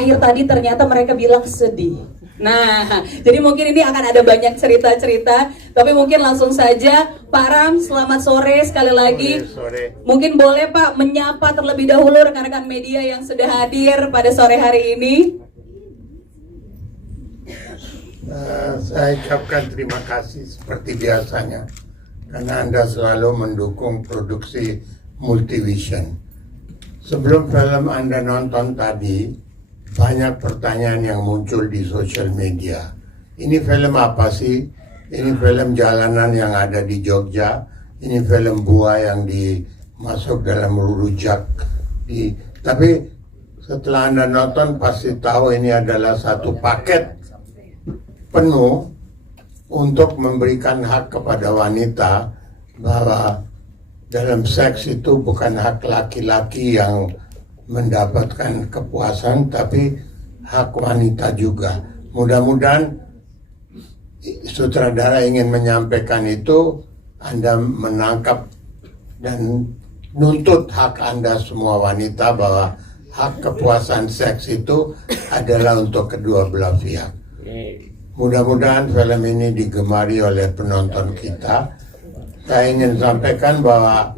terakhir tadi ternyata mereka bilang sedih. Nah, jadi mungkin ini akan ada banyak cerita-cerita, tapi mungkin langsung saja Pak Ram, selamat sore sekali lagi. Sore. Mungkin boleh Pak menyapa terlebih dahulu rekan-rekan media yang sudah hadir pada sore hari ini. Saya ucapkan terima kasih seperti biasanya karena Anda selalu mendukung produksi Multivision. Sebelum film Anda nonton tadi, banyak pertanyaan yang muncul di sosial media. Ini film apa sih? Ini film jalanan yang ada di Jogja. Ini film buah yang dimasuk dalam rujak. Tapi setelah Anda nonton pasti tahu ini adalah satu paket penuh untuk memberikan hak kepada wanita bahwa dalam seks itu bukan hak laki-laki yang mendapatkan kepuasan, tapi hak wanita juga. Mudah-mudahan sutradara ingin menyampaikan itu, Anda menangkap dan nuntut hak Anda semua wanita bahwa hak kepuasan seks itu adalah untuk kedua belah pihak. Mudah-mudahan film ini digemari oleh penonton kita. Saya ingin sampaikan bahwa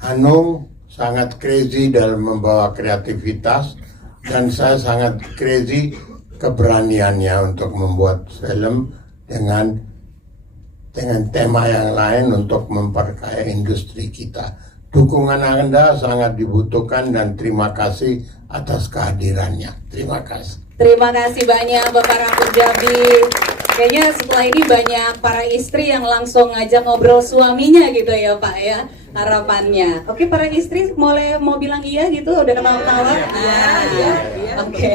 Hanung sangat crazy dalam membawa kreativitas dan saya sangat crazy keberaniannya untuk membuat film dengan tema yang lain untuk memperkaya industri kita. Dukungan Anda sangat dibutuhkan dan terima kasih atas kehadirannya. Terima kasih. Terima kasih banyak Bapak Ram Purjabi. Kayaknya setelah ini banyak para istri yang langsung ngajak ngobrol suaminya gitu ya Pak ya, harapannya. Oke, para istri mau bilang iya gitu, udah ketawa-ketawa? Iya. Oke.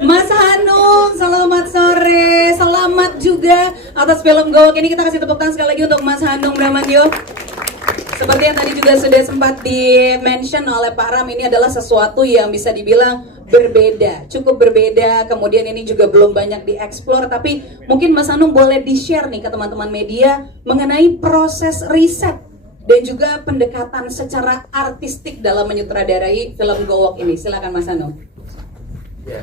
Mas Hanung, selamat sore. Selamat juga atas film Gowok ini. Kita kasih tepuk tangan sekali lagi untuk Mas Hanung Bramantyo. Seperti yang tadi juga sudah sempat di-mention oleh Pak Ram, ini adalah sesuatu yang bisa dibilang berbeda, cukup berbeda. Kemudian ini juga belum banyak dieksplor, tapi mungkin Mas Hanung boleh di-share nih ke teman-teman media mengenai proses riset dan juga pendekatan secara artistik dalam menyutradarai film Gowok ini. Silakan Mas Hanung. Ya,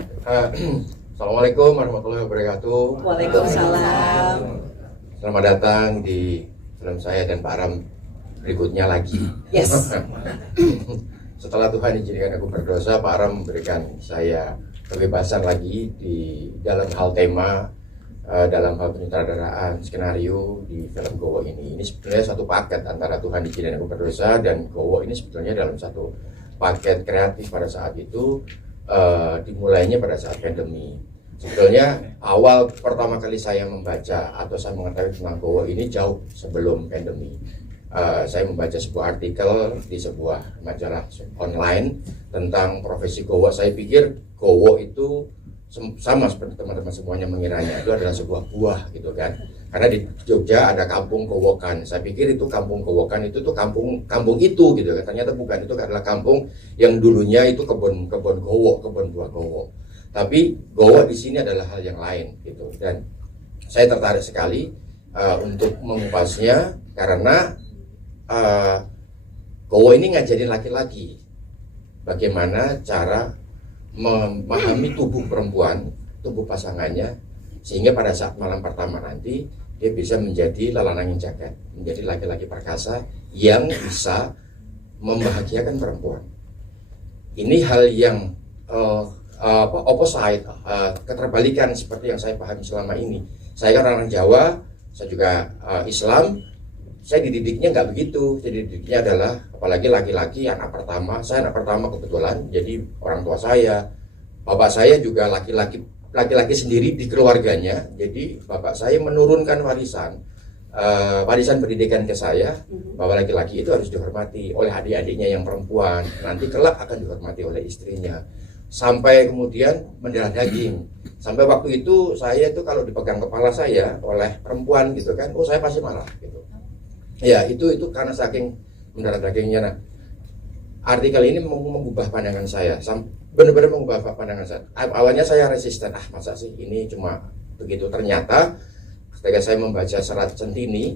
Assalamualaikum warahmatullahi wabarakatuh. Waalaikumsalam. Selamat datang di film saya dan Pak Ram berikutnya lagi. Yes. Setelah Tuhan izinkan aku berdosa, Pak Ram memberikan saya kebebasan lagi di dalam hal tema, dalam hal penyutradaraan skenario di film Gowok ini. Ini sebetulnya satu paket antara Tuhan izinkan aku berdosa dan Gowok ini sebetulnya dalam satu paket kreatif pada saat itu, dimulainya pada saat pandemi. Sebetulnya awal pertama kali saya membaca atau saya mengetahui tentang Gowok ini jauh sebelum pandemi. Saya membaca sebuah artikel di sebuah majalah online tentang profesi Gowok. Saya pikir Gowok itu sama seperti teman-teman semuanya mengiranya, itu adalah sebuah buah gitu kan. Karena di Jogja ada kampung Gowokan. Saya pikir itu kampung Gowokan itu tuh kampung itu gitu kan. Ternyata bukan, itu adalah kampung yang dulunya itu kebun Gowok, kebun buah Gowok. Tapi Gowok di sini adalah hal yang lain gitu. Dan saya tertarik sekali untuk mengupasnya karena Gowok ini ngajarin laki-laki bagaimana cara memahami tubuh perempuan, tubuh pasangannya, sehingga pada saat malam pertama nanti dia bisa menjadi lalanangin jagat, menjadi laki-laki perkasa yang bisa membahagiakan perempuan. Ini hal yang opposite, keterbalikan seperti yang saya pahami selama ini. Saya kan orang Jawa, saya juga Islam. Saya dididiknya nggak begitu. Jadi didiknya adalah apalagi laki-laki, anak pertama. Saya anak pertama kebetulan. Jadi orang tua saya, bapak saya juga laki-laki sendiri di keluarganya. Jadi bapak saya menurunkan warisan pendidikan ke saya bahwa laki-laki itu harus dihormati oleh adik-adiknya yang perempuan. Nanti kelak akan dihormati oleh istrinya. Sampai kemudian mendarah daging. Sampai waktu itu saya itu kalau dipegang kepala saya oleh perempuan gitu kan, saya pasti marah gitu. Ya itu karena saking mendarah dagingnya. Nah, artikel ini mengubah pandangan saya, benar-benar mengubah pandangan saya. Awalnya saya resisten, masa sih ini cuma begitu. Ternyata ketika saya membaca serat Centini,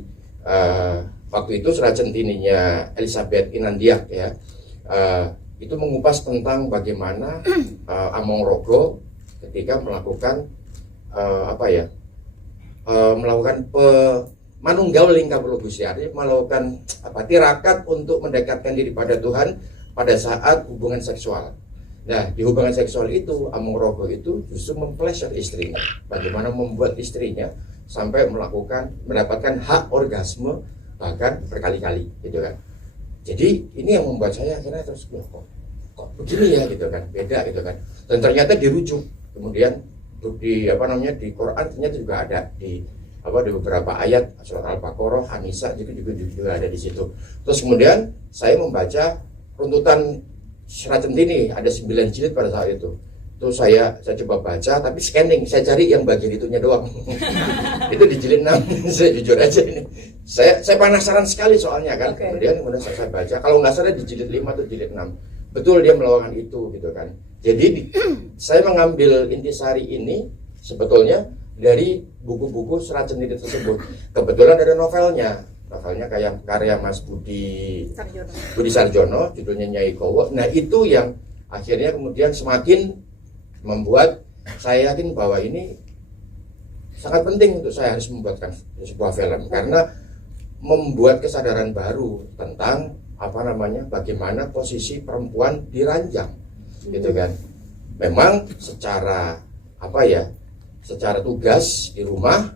waktu itu serat Centininya Elizabeth Inandiak ya, itu mengupas tentang bagaimana Among Rogo ketika melakukan melakukan manunggal lingkap Gusti, artinya melakukan tirakat untuk mendekatkan diri pada Tuhan pada saat hubungan seksual. Nah, di hubungan seksual itu Among Rogo itu justru mempleasure istrinya, bagaimana membuat istrinya sampai mendapatkan hak orgasme bahkan berkali-kali gitu kan. Jadi ini yang membuat saya akhirnya terus kok begini ya gitu kan, beda gitu kan. Dan ternyata dirujuk kemudian di di Quran ternyata juga ada di beberapa ayat surat Al-Baqarah, An-Nisa juga ada di situ. Terus kemudian saya membaca runtutan Syirah Centini ada 9 jilid pada saat itu. Terus saya coba baca tapi scanning, saya cari yang bagian itunya doang. Itu di jilid 6. Saya jujur aja ini. Saya penasaran sekali soalnya kan. Okay. Kemudian saya baca, kalau nggak salah di jilid 5 atau jilid 6. Betul dia melakukan itu gitu kan. Jadi saya mengambil intisari ini sebetulnya dari buku-buku Syirah Centini tersebut. Kebetulan ada novelnya kayak karya Mas Budi Sarjono, judulnya Nyai Gowo. Nah itu yang akhirnya kemudian semakin membuat saya yakin bahwa ini sangat penting untuk saya harus membuatkan sebuah film, karena membuat kesadaran baru tentang bagaimana posisi perempuan diranjang gitu kan. Memang secara tugas di rumah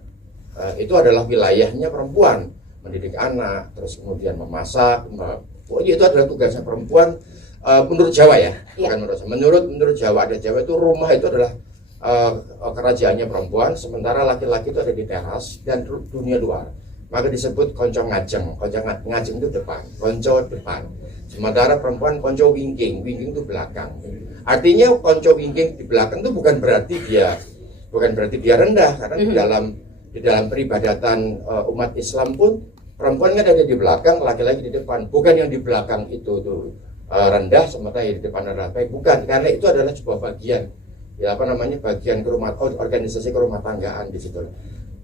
itu adalah wilayahnya perempuan, mendidik anak, terus kemudian memasak, itu adalah tugasnya perempuan menurut Jawa ya, bukan menurut Jawa. Ada Jawa itu rumah itu adalah kerajaannya perempuan, sementara laki-laki itu ada di teras dan dunia luar. Maka disebut konco ngajeng. Konco ngajeng itu depan, konco depan. Sementara perempuan konco wingking itu belakang. Artinya konco wingking di belakang itu bukan berarti dia rendah, karena di dalam peribadatan umat Islam pun perempuan kan ada di belakang, laki-laki di depan. Bukan yang di belakang itu tuh rendah, sementara yang di depan adalah baik. Bukan, karena itu adalah sebuah bagian bagian organisasi kerumah tanggaan di situ.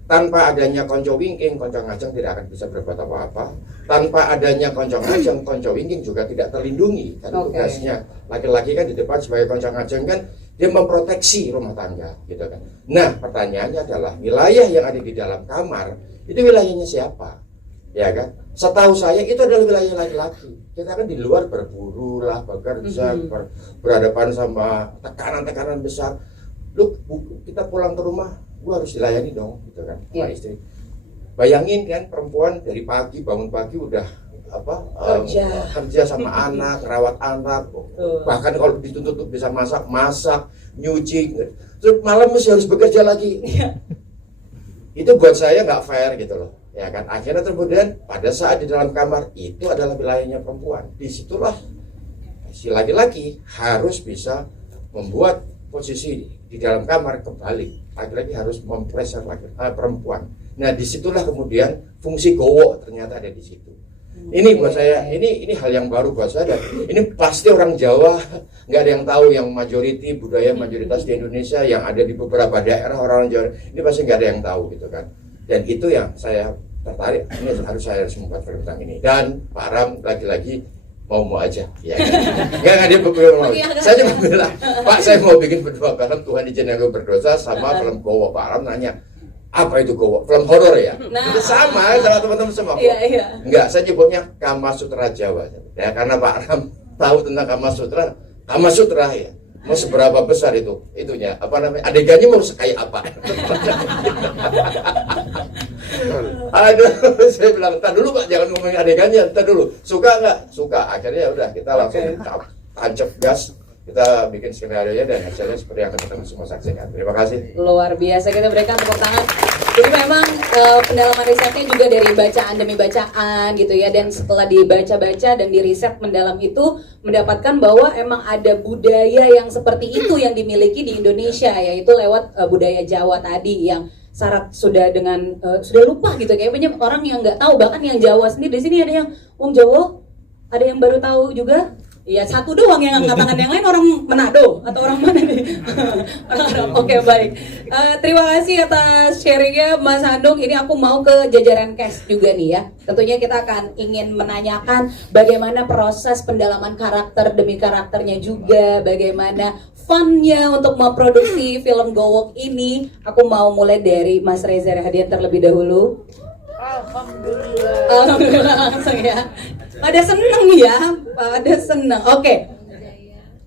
Tanpa adanya konco wingking, konco ngajeng tidak akan bisa berbuat apa-apa. Tanpa adanya konco ngajeng, konco wingking juga tidak terlindungi. Karena tugasnya laki-laki kan di depan sebagai konco ngajeng kan dia memproteksi rumah tangga gitu kan. Nah, pertanyaannya adalah wilayah yang ada di dalam kamar itu wilayahnya siapa? Ya kan? Setahu saya itu adalah wilayah laki-laki. Kita kan di luar berburu lah, bekerja, berhadapan sama tekanan-tekanan besar. Kita pulang ke rumah, gua harus dilayani dong, gitu kan, sama istri. Bayangin kan, perempuan dari pagi, bangun pagi udah kerja sama anak, rawat anak, bahkan kalau dituntut untuk bisa masak, nyuci, terus malam mesti harus bekerja lagi. Itu buat saya nggak fair gitu loh, ya kan. Akhirnya kemudian pada saat di dalam kamar itu adalah wilayahnya perempuan. Disitulah si laki-laki harus bisa membuat posisi di dalam kamar kembali. Laki-laki harus mempressure perempuan. Nah, disitulah kemudian fungsi gowo ternyata ada di situ. Ini buat saya, ini hal yang baru buat saya. Dan ini pasti orang Jawa nggak ada yang tahu, yang majority budaya mayoritas di Indonesia yang ada di beberapa daerah orang Jawa ini pasti nggak ada yang tahu gitu kan. Dan itu yang saya tertarik. Ini harus membuat film tentang ini. Dan Pak Aram lagi-lagi mau aja, ya kan? Dia mau. Saya cuma bilang, Pak, saya mau bikin berdua film Tuhan Izinkan Aku Berdosa sama film Gowo. Pak Aram nanya, apa itu Gowo? Film horor ya? Nah, itu sama teman-teman semua. Iya. Enggak, saya nyebutnya Kama Sutra Jawa. Ya, karena Pak Aram tahu tentang Kama Sutra ya. Mau seberapa besar itunya, adegannya mau kayak apa? Aduh, saya bilang, entar dulu Pak, jangan ngomongin adegannya, entar dulu. Suka nggak? Suka. Akhirnya udah kita langsung tancap gas, kita bikin skenario-nya dan hasilnya seperti yang teman-teman semua saksikan. Terima kasih. Luar biasa, kita berikan tepuk tangan. Jadi memang pendalaman risetnya juga dari bacaan demi bacaan gitu ya, dan setelah dibaca-baca dan diriset mendalam itu mendapatkan bahwa emang ada budaya yang seperti itu yang dimiliki di Indonesia, yaitu lewat budaya Jawa tadi yang syarat sudah dengan sudah lupa gitu, kayak banyak orang yang nggak tahu, bahkan yang Jawa sendiri. Di sini ada yang Jawa, ada yang baru tahu juga. Ya satu doang yang angkat tangan, yang lain orang Manado atau orang mana nih? Orang Arab. Oke, baik. Terima kasih atas sharingnya Mas Handung. Ini aku mau ke jajaran cast juga nih ya. Tentunya kita akan ingin menanyakan bagaimana proses pendalaman karakter demi karakternya juga, bagaimana funnya untuk memproduksi film Gowok ini. Aku mau mulai dari Mas Reza Rahadian terlebih dahulu. Alhamdulillah langsung ya. Pada seneng ya, pada seneng. Oke.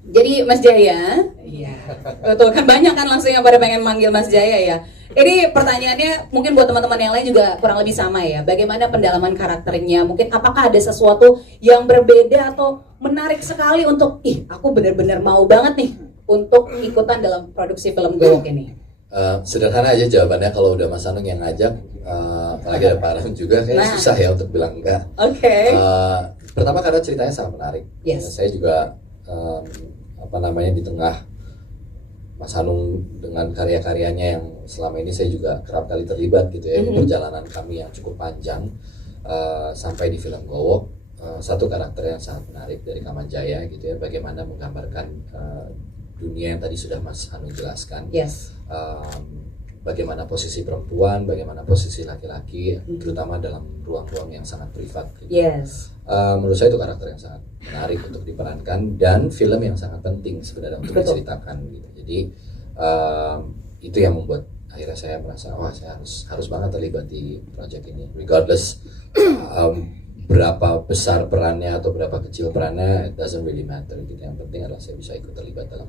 Jadi Mas Jaya, iya, betul kan banyak kan langsung yang pada pengen manggil Mas Jaya ya. Ini pertanyaannya mungkin buat teman-teman yang lain juga kurang lebih sama ya. Bagaimana pendalaman karakternya? Mungkin apakah ada sesuatu yang berbeda atau menarik sekali untuk, aku benar-benar mau banget nih untuk ikutan dalam produksi film Gowok ini. Sederhana aja jawabannya kalau udah Mas Anung yang ngajak, apalagi ada Pak Aram juga, kayaknya susah ya untuk bilang enggak. Oke. Pertama karena ceritanya sangat menarik. Yes. Saya juga di tengah Mas Hanung dengan karya-karyanya yang selama ini saya juga kerap kali terlibat gitu ya, di perjalanan kami yang cukup panjang sampai di film Gowok. Satu karakter yang sangat menarik dari Kamanjaya gitu ya, bagaimana menggambarkan dunia yang tadi sudah Mas Hanung jelaskan. Yes. Bagaimana posisi perempuan, bagaimana posisi laki-laki, terutama dalam ruang-ruang yang sangat privat. Gitu. Yes. Menurut saya itu karakter yang sangat menarik untuk diperankan dan film yang sangat penting sebenarnya untuk diceritakan. Gitu. Jadi itu yang membuat akhirnya saya merasa saya harus banget terlibat di proyek ini, regardless berapa besar perannya atau berapa kecil perannya, it doesn't really matter. Gitu. Yang penting adalah saya bisa ikut terlibat dalam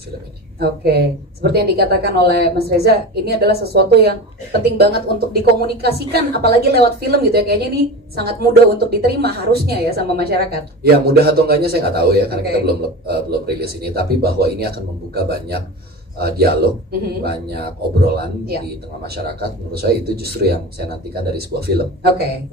film ini. Oke, seperti yang dikatakan oleh Mas Reza, ini adalah sesuatu yang penting banget untuk dikomunikasikan, apalagi lewat film gitu ya. Kayaknya ini sangat mudah untuk diterima harusnya ya sama masyarakat. Ya mudah atau enggaknya saya nggak tahu ya, karena kita belum rilis ini. Tapi bahwa ini akan membuka banyak dialog, banyak obrolan di tengah masyarakat. Menurut saya itu justru yang saya nantikan dari sebuah film. Oke.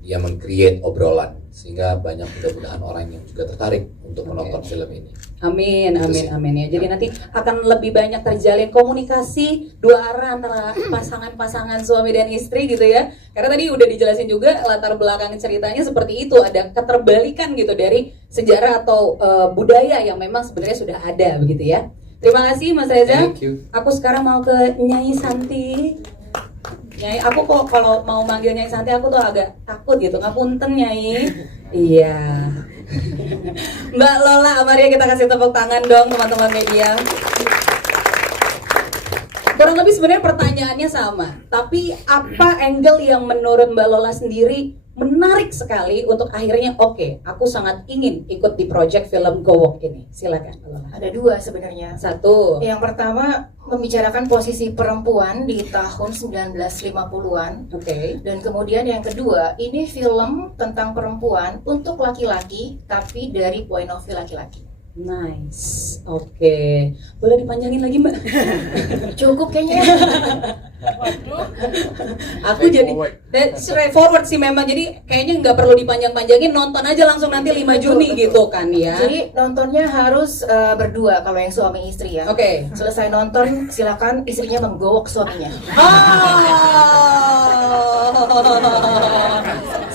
Dia men-create obrolan sehingga banyak mudah-mudahan orang yang juga tertarik untuk menonton film ini. Amin, amin, amin ya. Jadi nanti akan lebih banyak terjalin komunikasi dua arah antara pasangan-pasangan suami dan istri gitu ya. Karena tadi udah dijelasin juga latar belakang ceritanya seperti itu, ada keterbalikan gitu dari sejarah atau budaya yang memang sebenarnya sudah ada begitu ya. Terima kasih Mas Reza. Thank you. Aku sekarang mau ke Nyai Santi. Nyai, aku kok kalau mau manggil Nyai Santi aku tuh agak takut gitu, ngapunten Nyai. Iya. Mbak Lola Amaria, kita kasih tepuk tangan dong teman-teman media. Kurang lebih sebenarnya pertanyaannya sama, tapi apa angle yang menurut Mbak Lola sendiri menarik sekali untuk akhirnya aku sangat ingin ikut di project film Gowok ini. Silakan Mbak Lola. Ada dua sebenarnya. Satu. Yang pertama membicarakan posisi perempuan di tahun 1950-an. Oke. Dan kemudian yang kedua, ini film tentang perempuan untuk laki-laki tapi dari point of view laki-laki. Nice. Oke. Boleh dipanjangin lagi Mbak? Cukup kayaknya. Aku jadi straightforward sih memang, jadi kayaknya nggak perlu dipanjang-panjangin, nonton aja langsung nanti 5 Juni gitu kan ya. Jadi nontonnya harus berdua kalau yang suami istri ya. Oke. Selesai nonton silakan istrinya menggowok suaminya.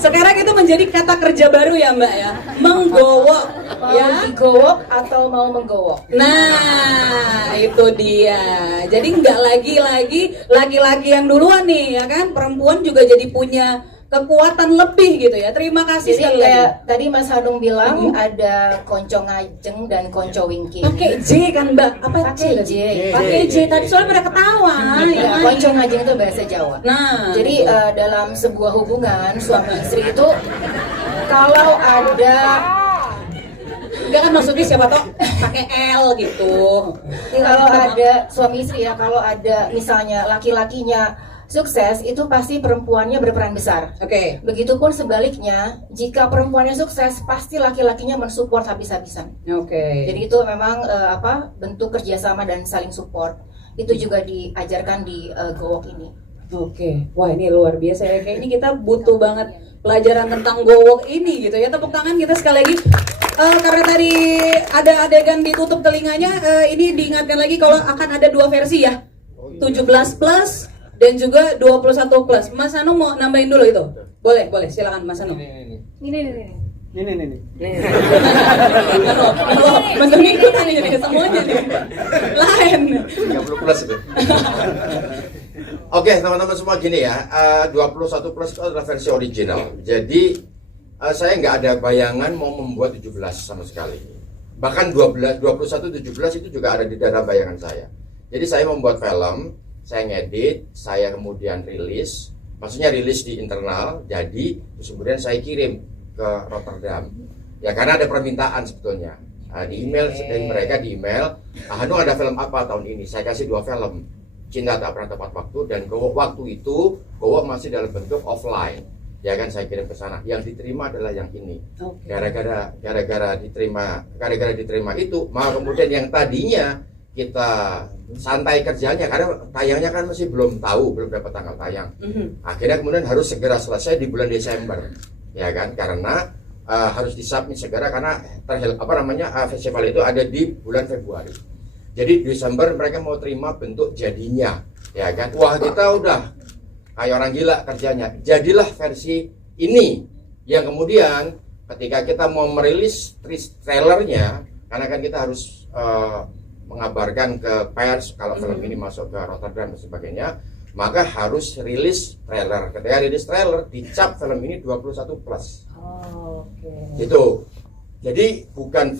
Sekarang itu menjadi kata kerja baru ya Mbak ya, menggowok ya. Digowok atau mau menggowok. Nah itu dia, jadi nggak lagi laki-laki yang duluan nih ya kan, perempuan juga jadi punya kekuatan lebih gitu ya. Terima kasih Jadi sekali kayak lagi. tadi Mas Hanung bilang ada konco ngajeng dan konco wingking. Pakai J kan Mbak? Apa Pakai J. Pakai J tadi soalnya pada ketawa. Ya, kan? Konco ngajeng itu bahasa Jawa. Nah, Jadi dalam sebuah hubungan suami istri itu kalau ada enggak kan maksudnya siapa tau pakai L gitu. kalau ada suami istri ya, kalau ada misalnya laki-lakinya sukses itu pasti perempuannya berperan besar. Oke. Begitupun sebaliknya, jika perempuannya sukses pasti laki-lakinya mensupport habis-habisan. Oke. Jadi itu memang bentuk kerjasama dan saling support. Itu juga diajarkan di Gowok ini. Oke, wah ini luar biasa ya. Kayaknya kita butuh banget pelajaran tentang Gowok ini gitu ya. Tepuk tangan kita sekali lagi. Karena tadi ada adegan ditutup telinganya, ini diingatkan lagi kalau akan ada 2 versi ya. 17 plus dan juga 21 plus. Mas Anu mau nambahin dulu itu? Boleh, silakan Mas Anu. Ini. Bentuk ikutan nih semuanya nih. Lain. 30 plus itu. Oke, teman-teman semua gini ya, 21 plus itu adalah versi original. Jadi saya nggak ada bayangan mau membuat 17 sama sekali. Bahkan 21 17 itu juga ada di dalam bayangan saya. Jadi saya membuat film, saya ngedit, saya kemudian rilis, maksudnya rilis di internal, jadi terus kemudian saya kirim ke Rotterdam. Ya karena ada permintaan sebetulnya. Di email dari mereka di email, Hanung ada film apa tahun ini? Saya kasih 2 film, Cinta Tak Pernah Tepat Waktu dan waktu itu Gowo masih dalam bentuk offline. Ya kan saya kirim ke sana. Yang diterima adalah yang ini. Gara-gara diterima itu, maka kemudian yang tadinya kita santai kerjanya karena tayangnya kan masih belum tahu, belum dapat tanggal tayang. Akhirnya kemudian harus segera selesai di bulan Desember. Ya kan? Karena harus disubmit segera karena festival itu ada di bulan Februari. Jadi Desember mereka mau terima bentuk jadinya. Ya kan? Wah, kita udah kayak orang gila kerjanya. Jadilah versi ini yang kemudian ketika kita mau merilis trailernya, karena kan kita harus mengabarkan ke pers kalau film ini masuk ke Rotterdam dan sebagainya, maka harus rilis trailer. Ketika rilis trailer dicap film ini 21 plus. Gitu. Jadi bukan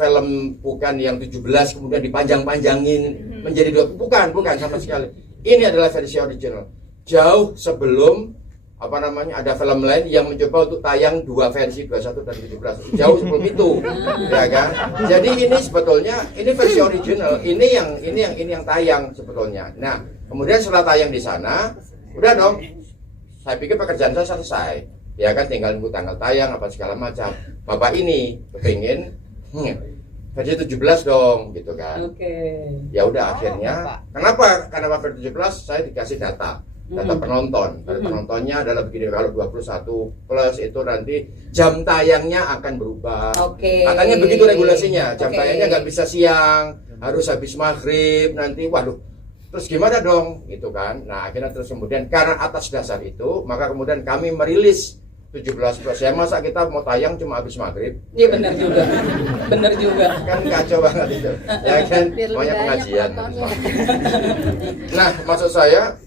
yang 17 kemudian dipanjang-panjangin menjadi 20, bukan sama sekali. Ini adalah versi original. Jauh sebelum ada film lain yang mencoba untuk tayang 2 versi 21 dan 17. Jauh sebelum itu, ya kan? Jadi ini sebetulnya ini versi original. Ini yang tayang sebetulnya. Nah, kemudian setelah tayang di sana, udah dong. Saya pikir pekerjaan saya selesai. Ya kan, tinggal nunggu tanggal tayang apa segala macam. Bapak ini kepingin versi 17 dong, gitu kan? Ya udah akhirnya. Kenapa? Karena versi 17 saya dikasih data penonton. Penontonnya adalah begini, kalau 21 plus itu nanti jam tayangnya akan berubah. Katanya begitu regulasinya. Jam tayangnya nggak bisa siang, harus habis maghrib nanti. Waduh, terus gimana dong? Gitu kan. Nah akhirnya terus kemudian karena atas dasar itu, maka kemudian kami merilis 17 plus. Ya masa kita mau tayang cuma habis maghrib? Iya benar juga. Kan kacau banget itu. Ya kan, banyak pengajian. Nah maksud saya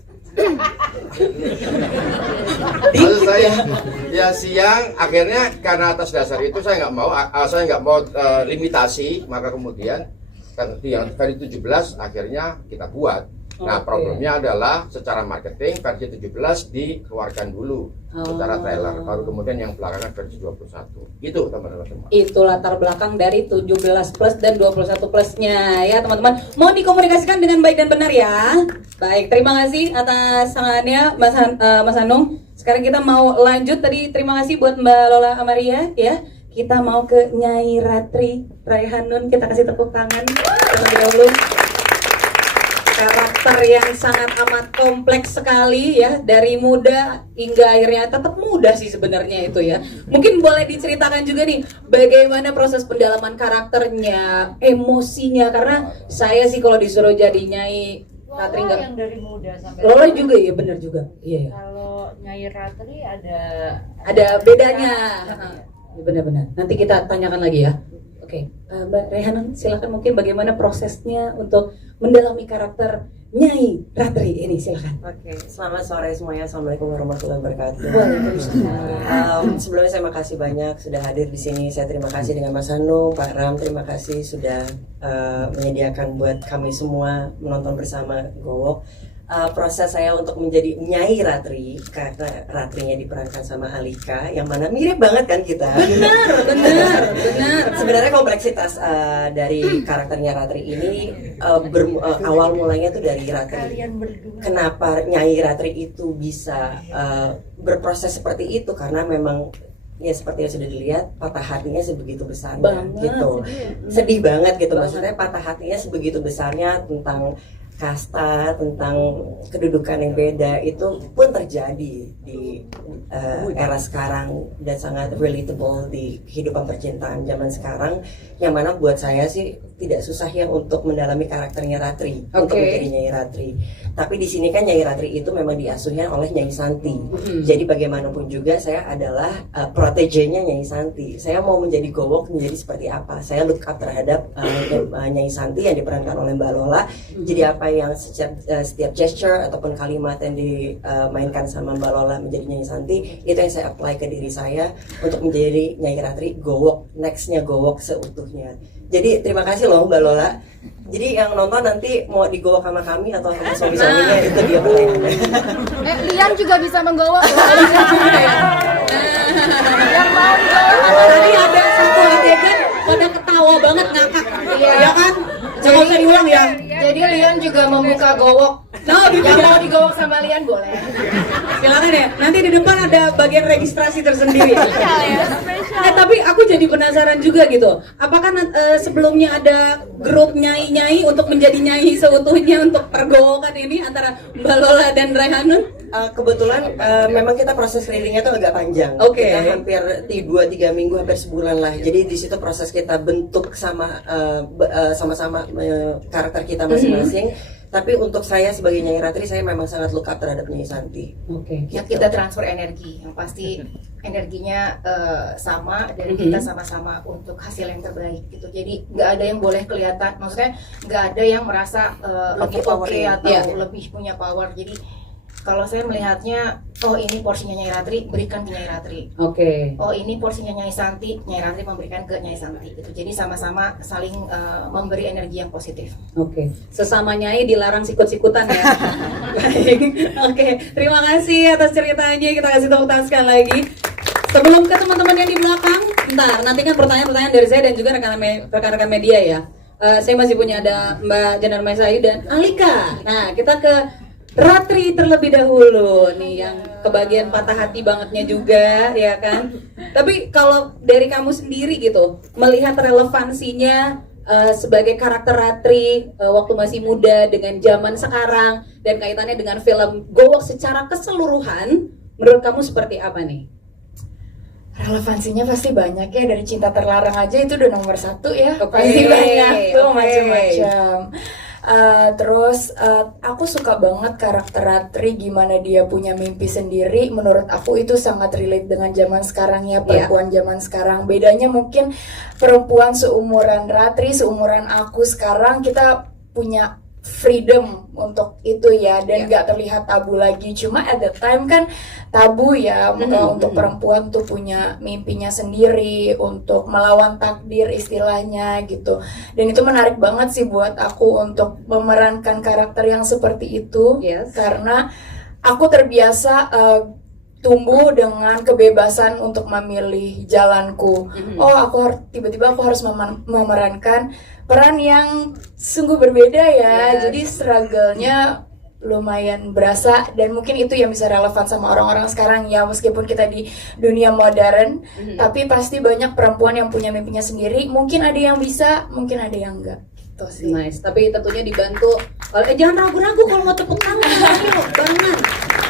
ya siang, akhirnya karena atas dasar itu saya nggak mau limitasi, maka kemudian yang versi 17 akhirnya kita buat. Nah problemnya adalah secara marketing versi 17 dikeluarkan dulu secara trailer, baru kemudian yang belakangan versi 21. Gitu teman-teman semua. Itu latar belakang dari 17 plus dan 21 plusnya ya teman-teman. Mohon dikomunikasikan dengan baik dan benar ya. Baik, terima kasih atas sangannya Mas Hanung. Sekarang kita mau lanjut, tadi terima kasih buat Mbak Lola Amaria ya. Kita mau ke Nyai Ratri Raihanun, kita kasih tepuk tangan terlebih dahulu. Karakter yang sangat amat kompleks sekali ya, dari muda hingga akhirnya tetap muda sih sebenarnya itu ya. Mungkin boleh diceritakan juga nih bagaimana proses pendalaman karakternya, emosinya, karena saya sih kalau disuruh jadi Nyai Ratri enggak yang dari muda sampai Lola juga ya, benar juga. Iya. Kalau Nyai Ratri ada bedanya. Benar-benar. Nanti kita tanyakan lagi ya. Oke, Mbak Raihanun silakan, mungkin bagaimana prosesnya untuk mendalami karakter Nyai Ratri ini, silakan. Oke, selamat sore semuanya. Assalamualaikum warahmatullahi wabarakatuh. Sebelumnya saya makasih banyak sudah hadir di sini. Saya terima kasih dengan Mas Hanung, Pak Ram, terima kasih sudah menyediakan buat kami semua menonton bersama Gowo. Proses saya untuk menjadi Nyai Ratri, karena Ratrinya diperankan sama Alika, yang mana mirip banget kan kita. Benar. Sebenarnya kompleksitas dari karakternya Ratri ini awal mulanya tuh dari Ratri. Kenapa Nyai Ratri itu bisa berproses seperti itu? Karena memang ya seperti yang sudah dilihat, patah hatinya sebegitu besarnya gitu. Sedih banget gitu, maksudnya patah hatinya sebegitu besarnya tentang kasta, tentang kedudukan yang beda, itu pun terjadi di era sekarang dan sangat relatable di kehidupan percintaan zaman sekarang, yang mana buat saya sih tidak susah ya untuk mendalami karakternya Ratri untuk menjadi Nyai Ratri. Tapi di sini kan Nyai Ratri itu memang diasuhnya oleh Nyai Santi. Jadi bagaimanapun juga saya adalah protegenya Nyai Santi. Saya mau menjadi Gowok menjadi seperti apa? Saya look up terhadap Nyai Santi yang diperankan oleh Mbak Lola. Jadi apa yang setiap gesture ataupun kalimat yang dimainkan sama Mbak Lola menjadi Nyai Santi, itu yang saya apply ke diri saya untuk menjadi Nyai Ratri Gowok, nextnya Gowok seutuhnya. Jadi terima kasih loh Mbak Lola. Jadi yang nonton nanti mau digowok sama kami atau sama suami-suaminya itu dia pilihannya. Lian juga bisa menggowok. Yang mau tadi ada satu adegan pada ketawa banget ngakak, ya kan? Jangan usah diulang ya. Jadi Lian juga membuka gowok. Oh, gitu Yang ya. mau digowok sama Lian boleh. Silakan ya. Nanti di depan ada bagian registrasi tersendiri. Tapi aku jadi penasaran juga gitu. Apakah sebelumnya ada grup nyai-nyai untuk menjadi nyai seutuhnya untuk pergowokan ini antara Mbak Lola dan Raihanun? Kebetulan memang kita proses readingnya tuh agak panjang. Oke. Kita hampir 2-3 minggu, hampir sebulan lah. Jadi di situ proses kita bentuk sama-sama karakter kita masing-masing. Tapi untuk saya sebagai Nyai Ratri, saya memang sangat look up terhadap Nyai Santi. Oke. Ya kita transfer energi, yang pasti energinya sama dan kita sama-sama untuk hasil yang terbaik gitu. Jadi nggak ada yang boleh kelihatan, maksudnya nggak ada yang merasa lebih power oke ya. atau Iya. lebih punya power. Jadi kalau saya melihatnya, oh ini porsinya Nyai Ratri, berikan ke Nyai Ratri. Oke. Oh ini porsinya Nyai Santi, Nyai Ratri memberikan ke Nyai Santi gitu. Jadi sama-sama saling memberi energi yang positif. Oke, sesama nyai dilarang sikut-sikutan ya. Baik. Oke, terima kasih atas ceritanya. Kita kasih tepuk tangan sekali lagi. Sebelum ke teman-teman yang di belakang, bentar, nanti kan pertanyaan-pertanyaan dari saya dan juga rekan-rekan media ya. Saya masih punya ada Mbak Janar Maisayu dan Alika. Nah, kita ke Ratri terlebih dahulu nih yang kebagian patah hati bangetnya juga ya kan. Tapi kalau dari kamu sendiri gitu melihat relevansinya sebagai karakter Ratri waktu masih muda dengan zaman sekarang dan kaitannya dengan film Gowok secara keseluruhan, menurut kamu seperti apa nih? Relevansinya pasti banyak ya, dari Cinta Terlarang aja itu udah nomor 1 ya. Oke, Pasti banyak tuh oke. macam-macam. Terus aku suka banget karakter Ratri, gimana dia punya mimpi sendiri. Menurut aku itu sangat relate dengan zaman sekarang ya, perempuan zaman sekarang. Bedanya mungkin perempuan seumuran Ratri, seumuran aku sekarang, kita punya freedom untuk itu ya, dan nggak terlihat tabu lagi. Cuma at the time kan tabu ya, untuk perempuan tuh punya mimpinya sendiri, untuk melawan takdir istilahnya gitu. Dan itu menarik banget sih buat aku untuk memerankan karakter yang seperti itu. Yes. Karena aku terbiasa tumbuh dengan kebebasan untuk memilih jalanku. Oh, tiba-tiba aku harus memerankan peran yang sungguh berbeda ya. Yes. Jadi struggle-nya lumayan berasa, dan mungkin itu yang bisa relevan sama orang-orang sekarang ya. Meskipun kita di dunia modern, tapi pasti banyak perempuan yang punya mimpinya sendiri. Mungkin ada yang bisa, mungkin ada yang enggak. Gitu sih. Nice, tapi tentunya dibantu. Kalau jangan ragu-ragu kalau mau tepuk tangan, ayo barengan.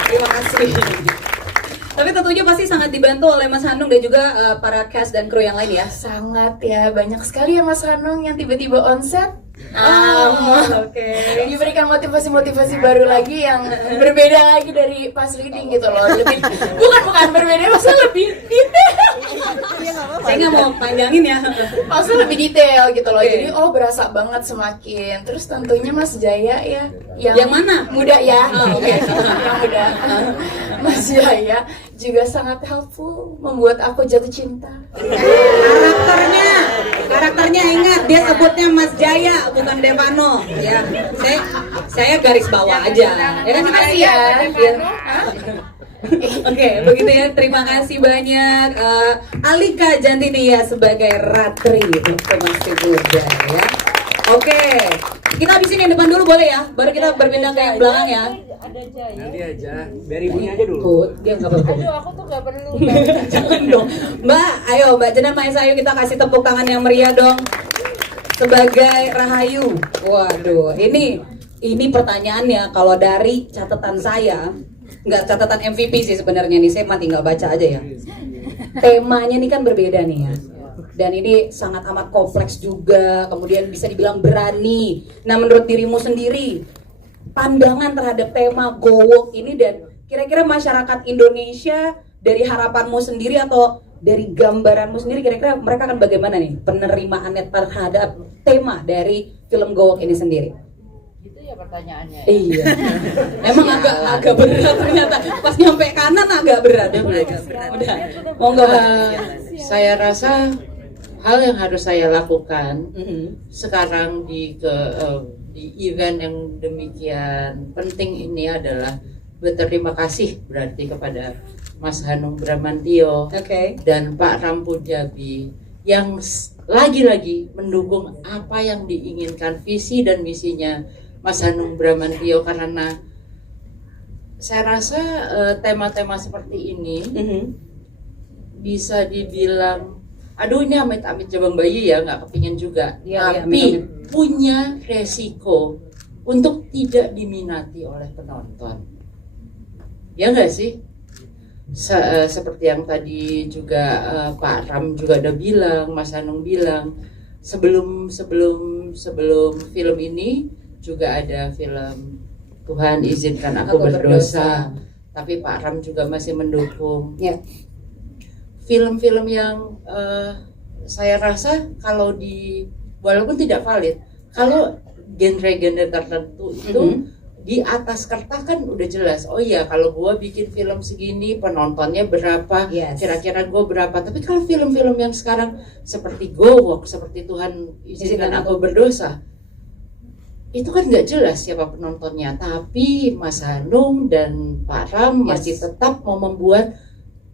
Terima kasih. Tapi tentunya pasti sangat dibantu oleh Mas Hanung dan juga para cast dan kru yang lain ya. Sangat ya, banyak sekali ya Mas Hanung yang tiba-tiba onset. Oke. Diberikan motivasi-motivasi baru lagi yang berbeda lagi dari pas reading gitu loh. Lebih bukan berbeda, maksudnya lebih detail. Saya nggak mau panjangin ya. Maksudnya lebih detail gitu loh. Oke. Jadi berasa banget semakin. Terus tentunya Mas Jaya ya, Yang mana? muda ya. Oh, oke. Yang muda. Mas Jaya juga sangat helpful, membuat aku jatuh cinta. Karakternya ingat dia sebutnya Mas Jaya bukan Devano ya. Saya garis bawah aja. Ya kan kita Makasih ya. Oke, begitu ya. Terima kasih banyak Alika Jantinia sebagai Ratri untuk Masih Muda ya. Oke, kita habisin yang depan dulu boleh ya, baru kita berpindah ke yang belakang ya. Ada Jaya. Nanti aja, biar ibunya aja dulu. Tuh, dia nggak apa-apa. Aduh, aku tuh gak perlu. Jangan dong, Mbak. Ayo, Mbak Jenar Maesa, ayo kita kasih tepuk tangan yang meriah dong sebagai Rahayu. Waduh, ini pertanyaannya kalau dari catatan saya, nggak catatan MVP sih sebenarnya nih, saya mah tinggal baca aja ya. Temanya nih kan berbeda nih ya. Dan ini sangat amat kompleks juga, kemudian bisa dibilang berani. Nah, menurut dirimu sendiri, pandangan terhadap tema Gowok ini dan kira-kira masyarakat Indonesia dari harapanmu sendiri atau dari gambaranmu sendiri, kira-kira mereka akan bagaimana nih penerimaannya terhadap tema dari film Gowok ini sendiri? Gitu ya, Pak. pertanyaannya. Iya. Emang agak berat ternyata. Pas nyampe kanan agak berat. Udah. Monggo, Mbak. Saya rasa hal yang harus saya lakukan sekarang di event yang demikian penting ini adalah berterima kasih berarti kepada Mas Hanung Bramantio dan Pak Ram Punjabi yang lagi-lagi mendukung apa yang diinginkan visi dan misinya Mas Hanung Bramantio, karena saya rasa tema-tema seperti ini bisa dibilang, aduh ini amit-amit jabang bayi ya, nggak kepingin juga, tapi punya resiko untuk tidak diminati oleh penonton, ya nggak sih? Seperti yang tadi juga Pak Ram juga ada bilang, Mas Hanung bilang, sebelum film ini juga ada film Tuhan Izinkan Aku Berdosa, tapi Pak Ram juga masih mendukung. Film-film yang saya rasa kalau walaupun tidak valid, kalau genre-genre tertentu itu di atas kertas kan udah jelas, oh iya kalau gue bikin film segini penontonnya berapa, kira-kira gue berapa. Tapi kalau film-film yang sekarang seperti Go Walk, seperti Tuhan Izinkan Aku Berdosa, itu kan nggak jelas siapa penontonnya. Tapi Mas Hanung dan Pak Ram masih tetap mau membuat,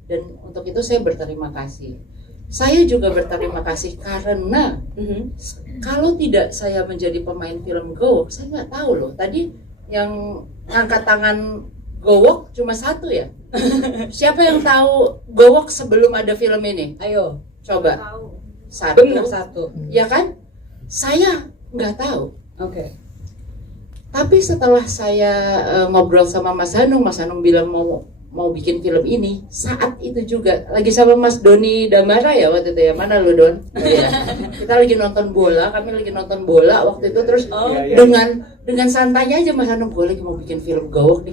dan untuk itu saya berterima kasih. Saya juga berterima kasih karena kalau tidak saya menjadi pemain film Go Walk, saya nggak tahu loh tadi yang angkat tangan Go Walk cuma satu ya. Siapa yang tahu Go Walk sebelum ada film ini? Ayo, coba. Satu. Ya kan? Saya nggak tahu. Tapi setelah saya ngobrol sama Mas Hanung bilang mau bikin film ini, saat itu juga lagi sama Mas Doni Damara ya waktu itu ya, mana lu Don? Kita lagi nonton bola, kami lagi nonton bola waktu itu, terus dengan santainya aja Mas Hanung, gue lagi mau bikin film Go Walk,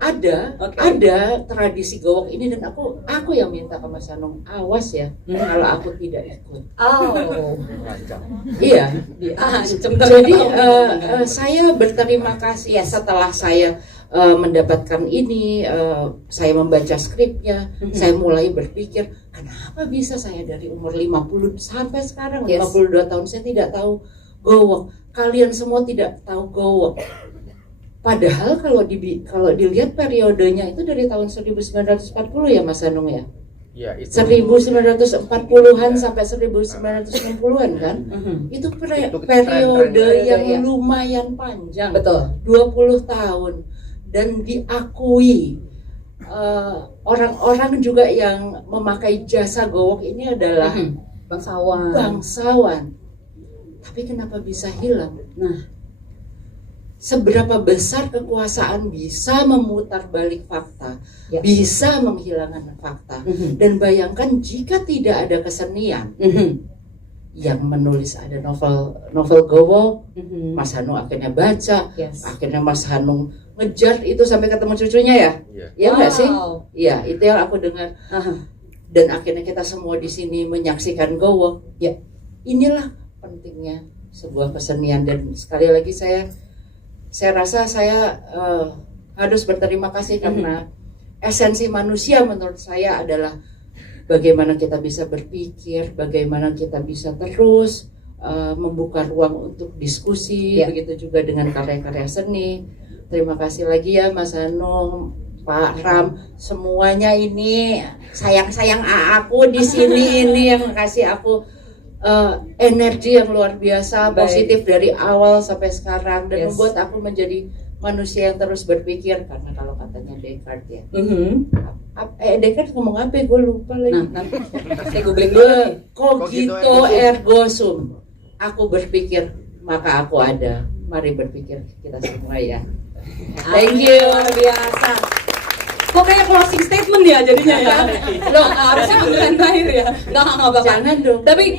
ada tradisi Go Walk ini, dan aku yang minta ke Mas Hanung, awas ya kalau aku tidak ikut. Iya. Jadi saya berterima kasih setelah saya mendapatkan ini, saya membaca skripnya, saya mulai berpikir, kenapa bisa saya dari umur 50 sampai sekarang 52 tahun saya tidak tahu Go Walk. Kalian semua tidak tahu Go Walk. Padahal kalau dilihat periodenya itu dari tahun 1940 ya Mas Hanung ya? Ya, 1940-an sampai 1960-an kan? Itu periode yang lumayan panjang. Betul. 20 tahun. Dan diakui orang-orang juga yang memakai jasa Go Walk ini adalah bangsawan. Tapi kenapa bisa hilang? Nah, seberapa besar kekuasaan bisa memutar balik fakta, bisa menghilangkan fakta. Dan bayangkan jika tidak ada kesenian yang menulis, ada novel Go Walk, Mas Hanung akhirnya baca, akhirnya Mas Hanung ngejar itu sampai ketemu cucunya ya, ya nggak sih? Iya, itu yang aku dengar. Dan akhirnya kita semua di sini menyaksikan Go Walk. Ya, inilah pentingnya sebuah kesenian. Dan sekali lagi saya rasa saya harus berterima kasih karena esensi manusia menurut saya adalah bagaimana kita bisa berpikir, bagaimana kita bisa terus membuka ruang untuk diskusi, begitu juga dengan karya-karya seni. Terima kasih lagi ya Mas Hanung, Pak Ram, semuanya ini sayang-sayang aku di sini ini yang kasih aku energi yang luar biasa, positif dari awal sampai sekarang, dan membuat aku menjadi manusia yang terus berpikir. Karena kalau katanya Descartes ya, Descartes ngomong apa? Gue lupa lagi. Saya googling dulu. Cogito ergo sum. Aku berpikir maka aku ada. Mari berpikir kita semua ya. Thank you. Luar biasa. Kok kayak closing statement ya jadinya ya? Loh, harusnya beneran terakhir ya? Nggak apa-apa. Jangan dong. Tapi,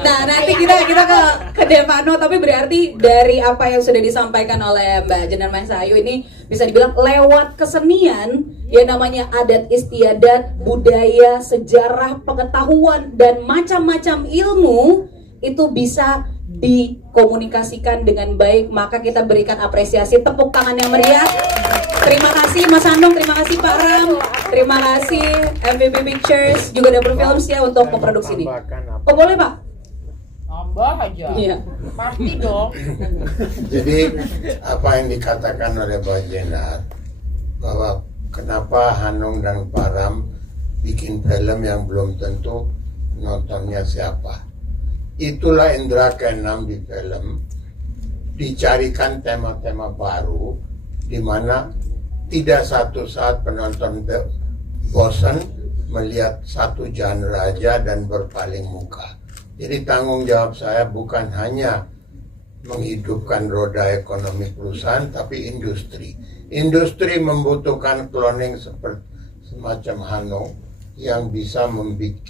nah nanti kita ke Devano, tapi berarti dari apa yang sudah disampaikan oleh Mbak Jen dan Mas Ayu ini bisa dibilang lewat kesenian, ya namanya adat istiadat, budaya, sejarah, pengetahuan, dan macam-macam ilmu, itu bisa dikomunikasikan dengan baik, maka kita berikan apresiasi, tepuk tangan yang meriah. Terima kasih Mas Anung, terima kasih Pak Ram, terima kasih MVP Pictures, juga Double Films ya untuk memproduksi ini. Oh boleh Pak? Nambah aja. Iya. Pasti dong. Jadi apa yang dikatakan oleh Pak Jenar bahwa kenapa Hanung dan Pak Ram bikin film yang belum tentu nontonnya siapa. Itulah indera keenam di film, dicarikan tema-tema baru di mana tidak satu saat penonton bosan melihat satu genre aja dan berpaling muka. Jadi tanggung jawab saya bukan hanya menghidupkan roda ekonomi perusahaan, tapi industri. Industri membutuhkan cloning seperti semacam Hanung yang bisa membuat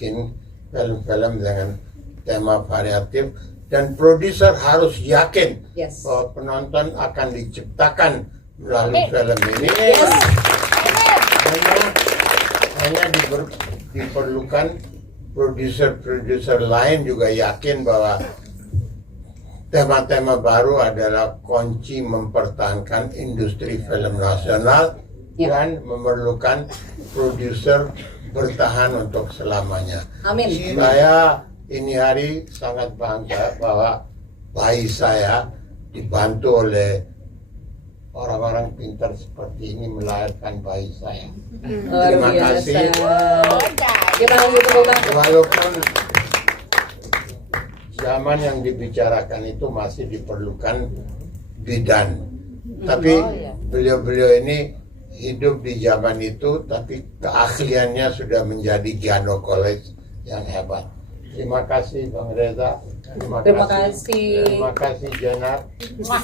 film-film dengan tema variatif, dan produser harus yakin bahwa penonton akan diciptakan melalui film ini. Hanya diperlukan produser-produser lain juga yakin bahwa tema-tema baru adalah kunci mempertahankan industri film nasional dan memerlukan produser bertahan untuk selamanya. Amin. Saya ini hari sangat bangga bahwa bayi saya dibantu oleh orang-orang pintar seperti ini melahirkan bayi saya. Terima kasih. Walaupun zaman yang dibicarakan itu masih diperlukan bidan, tapi beliau-beliau ini hidup di zaman itu, tapi keahliannya sudah menjadi gynekolog yang hebat. Terima kasih Bang Reza. Terima kasih Jenar.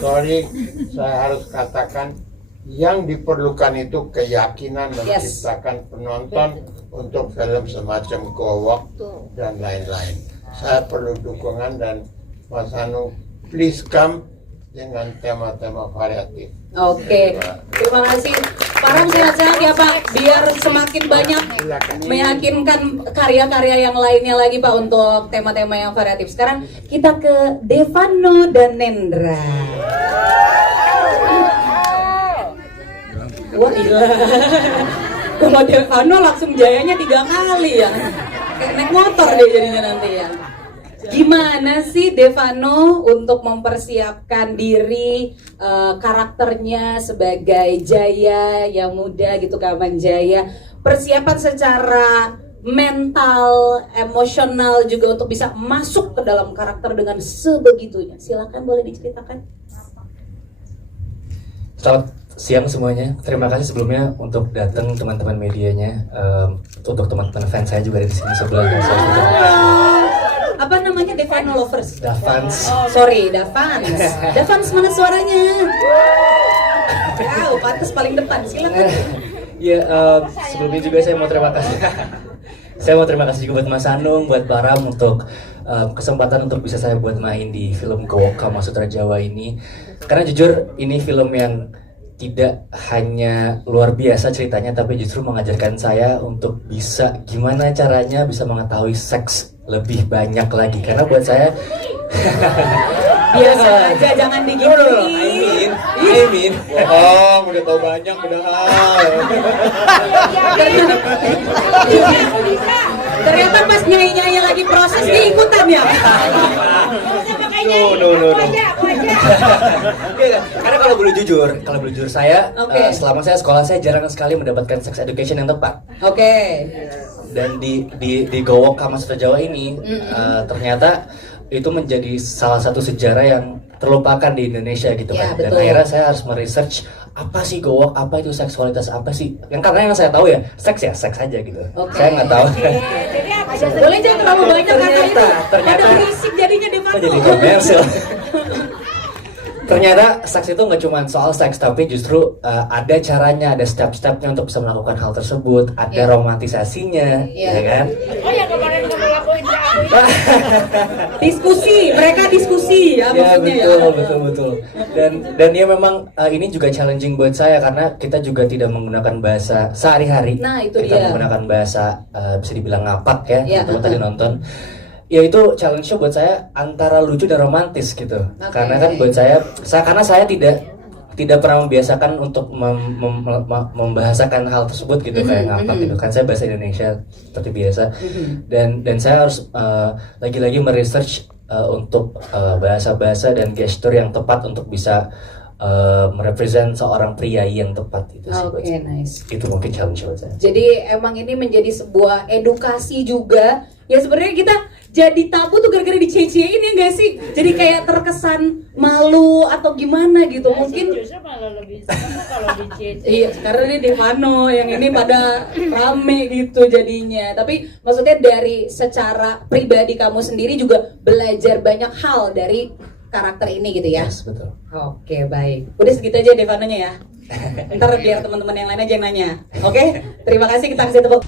Sorry, saya harus katakan yang diperlukan itu keyakinan menciptakan penonton untuk film semacam Gowok dan lain-lain. Saya perlu dukungan, dan Mas Hanung, please come dengan tema-tema variatif. Oke, terima kasih. Pak Ram sehat-sehat ya Pak, biar semakin banyak meyakinkan karya-karya yang lainnya lagi Pak untuk tema-tema yang variatif. Sekarang kita ke Devano dan Nendra. Wah gila. Kalau Devano langsung jayanya 3 kali ya. Kayak naik motor deh jadinya nanti ya. Gimana sih Devano untuk mempersiapkan diri, karakternya sebagai Jaya yang muda gitu, Kaman Jaya, persiapan secara mental, emosional juga untuk bisa masuk ke dalam karakter dengan sebegitunya. Silakan boleh diceritakan. Selamat siang semuanya. Terima kasih sebelumnya untuk datang teman-teman medianya, untuk teman-teman fans saya juga di sini sebelah. Apa namanya, Devano Lovers? Davans. Oh, sorry, Davans. Davans mana suaranya? Wow, pantas paling depan. Silakan. Ya, sebelumnya juga saya mau terima kasih. Saya mau terima kasih juga buat Mas Anung, buat Pak Ram untuk kesempatan untuk bisa saya buat main di film Gowok Kama Sutra Jawa ini. Karena jujur ini film yang tidak hanya luar biasa ceritanya, tapi justru mengajarkan saya untuk bisa gimana caranya bisa mengetahui seks lebih banyak lagi. Karena buat saya biasa aja, jangan digituin. I mean, udah tahu banyak padahal. Ternyata pas nyanyi-nyanyi lagi proses dia ikutan ya. No. Karena kalau boleh jujur saya selama saya sekolah saya jarang sekali mendapatkan sex education yang tepat. Dan di Gowok Kama Sutra Jawa ini ternyata itu menjadi salah satu sejarah yang terlupakan di Indonesia gitu kan. Dan akhirnya saya harus meresearch apa sih Gowok, apa itu seksualitas, apa sih karena yang saya tahu ya seks aja gitu. Saya nggak tahu. Boleh jangan terlalu banyak kata itu. Ada berisik jadinya Devano. Jadi komersil. Ternyata seks itu nggak cuma soal seks, tapi justru ada caranya, ada step-stepnya untuk bisa melakukan hal tersebut, ada romantisasinya, ya kan? Oh ya, kemarin kamu lakuin mereka diskusi ya maksudnya betul. Dan ya memang ini juga challenging buat saya karena kita juga tidak menggunakan bahasa sehari-hari. Nah, itu kita dia. menggunakan bahasa bisa dibilang ngapak ya, teman tadi nonton. ya itu challenge show buat saya antara lucu dan romantis gitu. Karena kan buat karena saya tidak pernah membiasakan untuk membahasakan hal tersebut gitu, kayak ngakak gitu kan. Saya bahasa Indonesia seperti biasa, dan saya harus lagi-lagi meresearch untuk bahasa-bahasa dan gestur yang tepat untuk bisa merepresent seorang pria yang tepat itu sih. Oke, nice. Itu mungkin challenge buat saya. Jadi emang ini menjadi sebuah edukasi juga. Ya sebenarnya kita jadi tabu tuh gara-gara dicecein ya nggak sih? Jadi kayak terkesan malu atau gimana gitu. Mungkin Justru malah lebih senang kalau dicece. iya, karena ini Devano yang ini pada rame gitu jadinya. Tapi maksudnya dari secara pribadi kamu sendiri juga belajar banyak hal dari karakter ini gitu ya. Yes, betul. Oke, baik. Udah segitu aja Devanonya ya. Ntar biar teman-teman yang lain aja yang nanya. Oke? Terima kasih, kita kasih tepuk.